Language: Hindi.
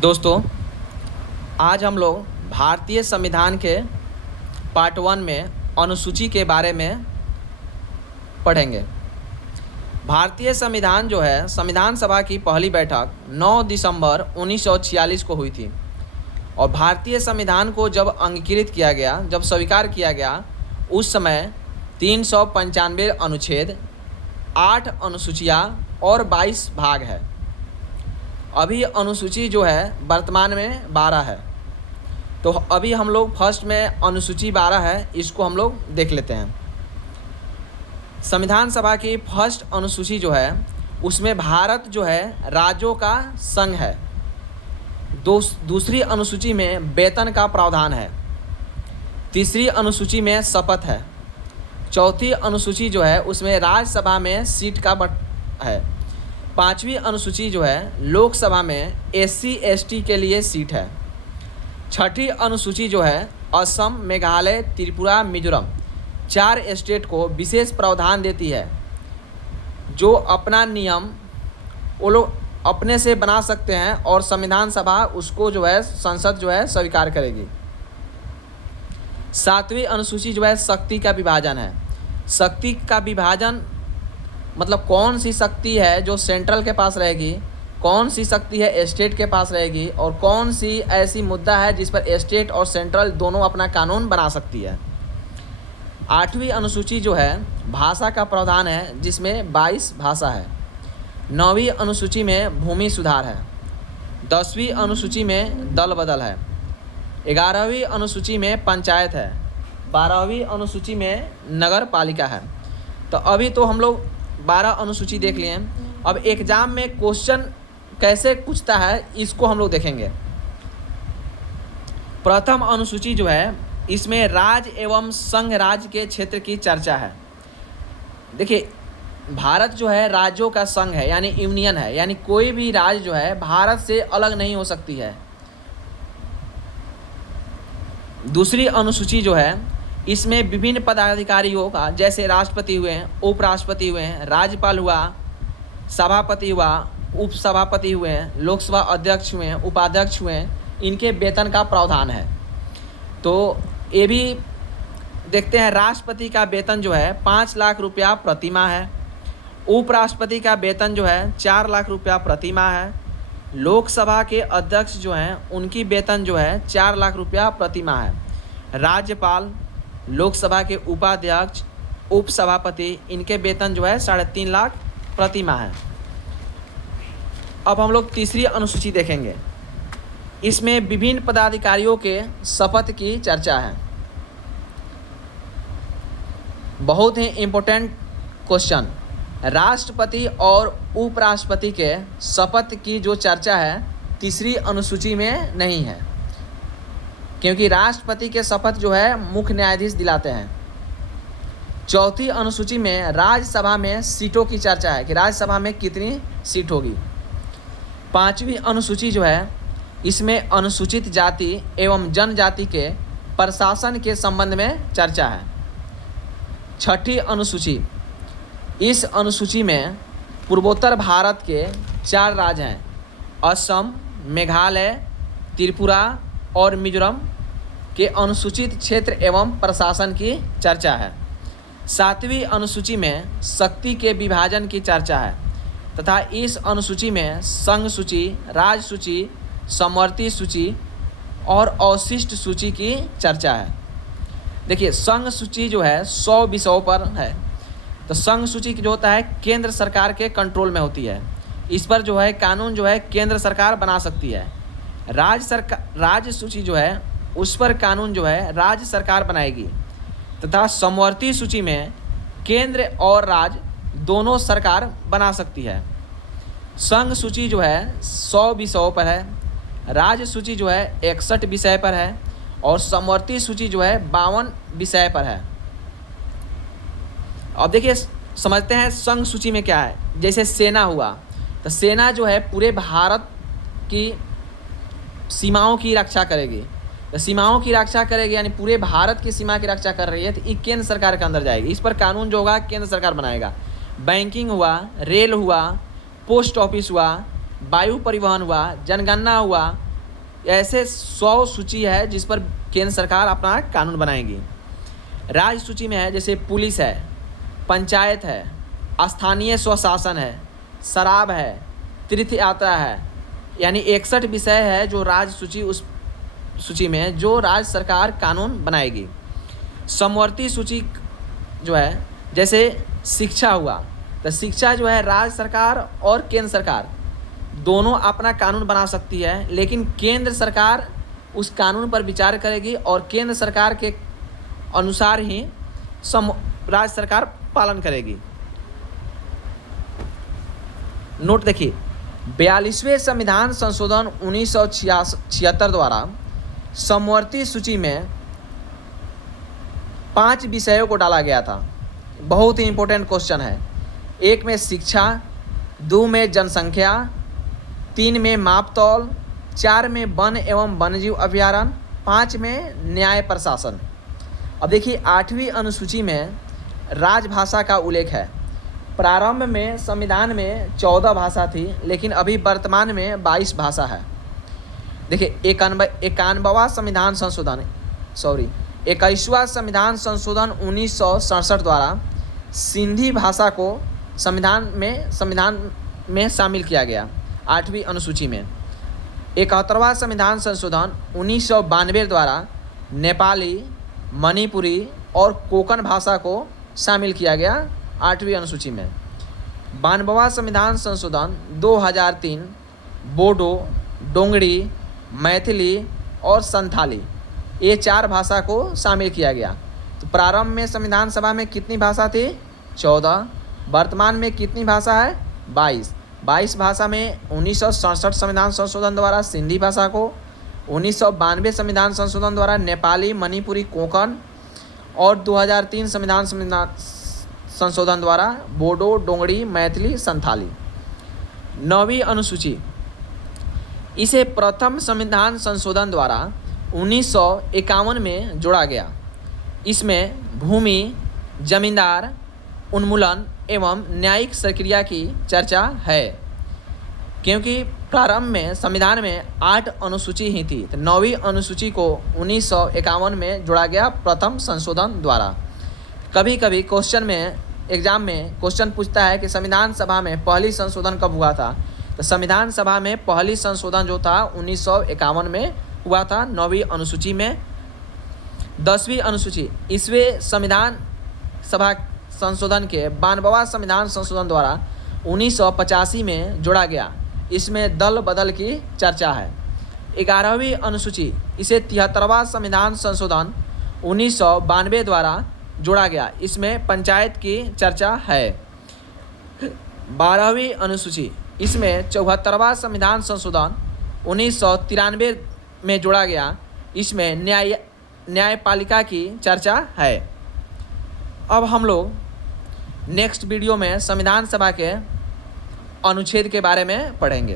दोस्तों, आज हम लोग भारतीय संविधान के पार्ट 1 में अनुसूची के बारे में पढ़ेंगे। भारतीय संविधान जो है, संविधान सभा की पहली बैठक 9 दिसंबर 1946 को हुई थी और भारतीय संविधान को जब अंगीकृत किया गया, जब स्वीकार किया गया, उस समय 395 अनुच्छेद, 8 अनुसूचियाँ और 22 भाग है। अभी अनुसूची जो है वर्तमान में 12 है। तो अभी हम लोग फर्स्ट में अनुसूची 12 है, इसको हम लोग देख लेते हैं। संविधान सभा की फर्स्ट अनुसूची जो है, उसमें भारत जो है राज्यों का संघ है। दूसरी अनुसूची में वेतन का प्रावधान है। तीसरी अनुसूची में शपथ है। चौथी अनुसूची जो है उसमें राज्यसभा में सीट का है। पांचवी अनुसूची जो है लोकसभा में SC ST के लिए सीट है। छठी अनुसूची जो है असम, मेघालय, त्रिपुरा, मिजोरम 4 स्टेट को विशेष प्रावधान देती है, जो अपना नियम वो लोग अपने से बना सकते हैं और संविधान सभा उसको जो है संसद जो है स्वीकार करेगी। सातवीं अनुसूची जो है शक्ति का विभाजन है। शक्ति का विभाजन मतलब कौन सी शक्ति है जो सेंट्रल के पास रहेगी, कौन सी शक्ति है स्टेट के पास रहेगी और कौन सी ऐसी मुद्दा है जिस पर स्टेट और सेंट्रल दोनों अपना कानून बना सकती है। आठवीं अनुसूची जो है भाषा का प्रावधान है, जिसमें 22 भाषा है। 9वीं अनुसूची में भूमि सुधार है। 10वीं अनुसूची में दल बदल है। 11वीं अनुसूची में पंचायत है। 12वीं अनुसूची में नगर पालिका है। तो अभी तो हम लोग 12 अनुसूची देख लिए हैं। अब एग्जाम में क्वेश्चन कैसे पूछता है इसको हम लोग देखेंगे। प्रथम अनुसूची जो है, इसमें राज्य एवं संघ राज्य के क्षेत्र की चर्चा है। देखिए, भारत जो है राज्यों का संघ है, यानी यूनियन है, यानी कोई भी राज्य जो है भारत से अलग नहीं हो सकती है। दूसरी अनुसूची जो है, इसमें विभिन्न पदाधिकारियों का, जैसे राष्ट्रपति हुए हैं, उपराष्ट्रपति हुए हैं, राज्यपाल हुआ, सभापति हुआ, उपसभापति हुए हैं, लोकसभा अध्यक्ष हुए हैं, उपाध्यक्ष हुए हैं, इनके वेतन का प्रावधान है। तो ये भी देखते हैं। राष्ट्रपति का वेतन जो है 5 लाख रुपया प्रति माह है। उपराष्ट्रपति का वेतन जो है 4 लाख रुपया प्रति माह है। लोकसभा के अध्यक्ष जो हैं उनकी वेतन जो है 4 लाख रुपया प्रति माह है। राज्यपाल, लोकसभा के उपाध्यक्ष, उपसभापति, इनके वेतन जो है 3.5 लाख प्रति माह है। अब हम लोग तीसरी अनुसूची देखेंगे। इसमें विभिन्न पदाधिकारियों के शपथ की चर्चा है। बहुत ही इम्पोर्टेंट क्वेश्चन। राष्ट्रपति और उपराष्ट्रपति के शपथ की जो चर्चा है तीसरी अनुसूची में नहीं है, क्योंकि राष्ट्रपति के शपथ जो है मुख्य न्यायाधीश दिलाते हैं। चौथी अनुसूची में राज्यसभा में सीटों की चर्चा है कि राज्यसभा में कितनी सीट होगी। पांचवी अनुसूची जो है, इसमें अनुसूचित जाति एवं जनजाति के प्रशासन के संबंध में चर्चा है। छठी अनुसूची, इस अनुसूची में पूर्वोत्तर भारत के 4 राज्य हैं, असम, मेघालय, त्रिपुरा और मिजोरम के अनुसूचित क्षेत्र एवं प्रशासन की चर्चा है। 7वीं अनुसूची में शक्ति के विभाजन की चर्चा है तथा इस अनुसूची में संघ सूची, राज्य सूची, समवर्ती सूची और अवशिष्ट सूची की चर्चा है। देखिए, संघ सूची जो है 100 विषयों पर है। तो संघ सूची जो होता है केंद्र सरकार के कंट्रोल में होती है। इस पर जो है कानून जो है केंद्र सरकार बना सकती है। राज्य सूची जो है उस पर कानून जो है राज्य सरकार बनाएगी तथा समवर्ती सूची में केंद्र और राज्य दोनों सरकार बना सकती है। संघ सूची जो है 100 विषयों पर है। राज्य सूची जो है 61 विषय पर है और समवर्ती सूची जो है 52 विषय पर है। अब देखिए, समझते हैं संघ सूची में क्या है। जैसे सेना हुआ, तो सेना जो है पूरे भारत की सीमाओं की रक्षा करेगी। तो सीमाओं की रक्षा करेगी यानी पूरे भारत की सीमा की रक्षा कर रही है, तो ये केंद्र सरकार के अंदर जाएगी। इस पर कानून जो होगा केंद्र सरकार बनाएगा। बैंकिंग हुआ, रेल हुआ, पोस्ट ऑफिस हुआ, वायु परिवहन हुआ, जनगणना हुआ, ऐसे 100 सूची है जिस पर केंद्र सरकार अपना कानून बनाएगी। राज्य सूची में है जैसे पुलिस है, पंचायत है, स्थानीय स्वशासन है, शराब है, तीर्थ यात्रा है, यानी 61 विषय है जो राज्य सूची उस सूची में है जो राज्य सरकार कानून बनाएगी। समवर्ती सूची जो है जैसे शिक्षा हुआ, तो शिक्षा जो है राज्य सरकार और केंद्र सरकार दोनों अपना कानून बना सकती है, लेकिन केंद्र सरकार उस कानून पर विचार करेगी और केंद्र सरकार के अनुसार ही राज्य सरकार पालन करेगी। नोट देखिए, 42वें संविधान संशोधन 1976 द्वारा समवर्ती सूची में 5 विषयों को डाला गया था। बहुत ही इंपॉर्टेंट क्वेश्चन है। 1 में शिक्षा, 2 में जनसंख्या, 3 में मापतौल, 4 में वन एवं वन्यजीव अभयारण्य, 5 में न्याय प्रशासन। अब देखिए 8वीं अनुसूची में राजभाषा का उल्लेख है। प्रारंभ में संविधान में 14 भाषा थी, लेकिन अभी वर्तमान में 22 भाषा है। देखिए 91वां संविधान संशोधन 21वां संविधान संशोधन 1967 द्वारा सिंधी भाषा को संविधान में शामिल किया गया 8वीं अनुसूची में। 71वां संविधान संशोधन 1992 द्वारा नेपाली, मणिपुरी और कोंकण भाषा को शामिल किया गया 8वीं अनुसूची में। 92वां संविधान संशोधन 2003 बोडो, डोंगरी, मैथिली और संथाली ये 4 भाषा को शामिल किया गया। तो प्रारंभ में संविधान सभा में कितनी भाषा थी? 14। वर्तमान में कितनी भाषा है? 22 भाषा में 1967 संविधान संशोधन द्वारा सिंधी भाषा को, 1992 संविधान संशोधन द्वारा नेपाली, मणिपुरी, कोंकण और 2003 संविधान संशोधन द्वारा बोडो, डोंगरी, मैथिली, संथाली। 9वीं अनुसूची, इसे प्रथम संविधान संशोधन द्वारा 1951 में जोड़ा गया। इसमें भूमि, जमींदार, उन्मूलन एवं न्यायिक प्रक्रिया की चर्चा है। क्योंकि प्रारंभ में संविधान में 8 अनुसूची ही थी, तो 9वीं अनुसूची को 1951 में जोड़ा गया प्रथम संशोधन द्वारा। कभी कभी क्वेश्चन में एग्जाम में क्वेश्चन पूछता है कि संविधान सभा में पहली संशोधन कब हुआ था? तो संविधान सभा में पहली संशोधन जो था 1951 में हुआ था 9वीं अनुसूची में। 10वीं अनुसूची, इसवें संविधान सभा संशोधन के 92वां संविधान संशोधन द्वारा 1985 में जोड़ा गया। इसमें दल बदल की चर्चा है। 11वीं अनुसूची, इसे 73वां संविधान संशोधन 1992 द्वारा जोड़ा गया। इसमें पंचायत की चर्चा है। 12वीं अनुसूची, इसमें 74वां संविधान संशोधन 1993 में जोड़ा गया। इसमें न्यायपालिका की चर्चा है। अब हम लोग नेक्स्ट वीडियो में संविधान सभा के अनुच्छेद के बारे में पढ़ेंगे।